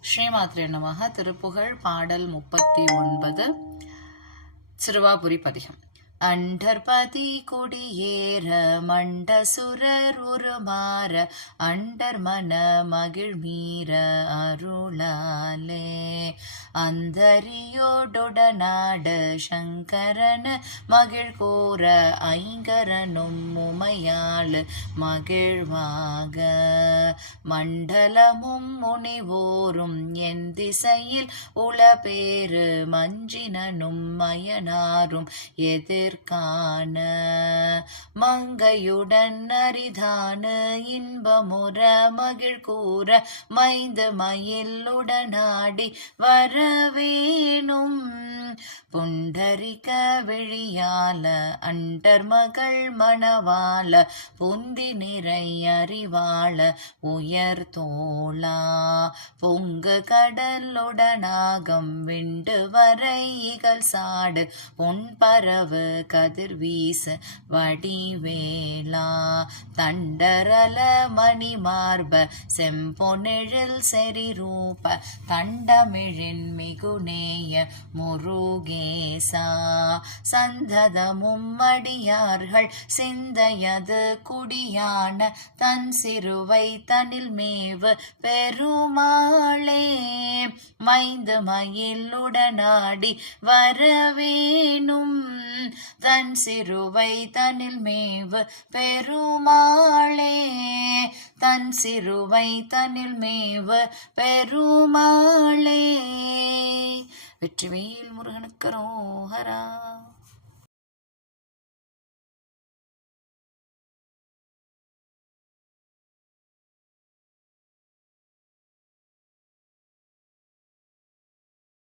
ஸ்ரீமாத்ரே நமக திருப்புகழ் பாடல் முப்பத்தி ஒன்பது சிறுவாபுரி பதிகம். அண்டர்பதி குடியேற மண்டசுரர் உருமாற அண்டர் மன மகிழ் மீற அருளாலே. அந்தரியோடுடனாட சங்கரன மகிழ் கூற ஐங்கரனும் உமையாள் மகிழ்வாக. மண்டலமும் முனிவோரும் என் திசையில் உளபேறு மஞ்சினனும் மயனாரும் எதிர்காண. மங்கையுடன் அரிதான இன்பமுற மகிழ் கூற மைந்து மயிலுடனாடி வரவேணும். புண்டரிக வெளியால அண்டர் மகள் மணவாள புந்தி நிறை அறிவாள உயர் தோளா பொங்கு கடலுடனாகம் விண்டு வரை இகழ் சாடு பொன் பரவு கதிர் வீச வடிவேலா தண்டரல மணி மார்ப செம்பொனெழில் செறி ரூப தண்டமிழின் மிகுநேய முருகேசா. சந்தத மும்மடியார்கள் சிந்தையது குடியான தன் சிறுவை தனில் மேவு பெருமாளே மைந்து மயிலுடனாடி வரவேணும். தன் சிறுவை தனில் மேவு பெருமாளே தன் சிறுவை தனில் மேவு பெருமாளே. வெற்றிவேல் முருகனுக்கு ரோஹரா.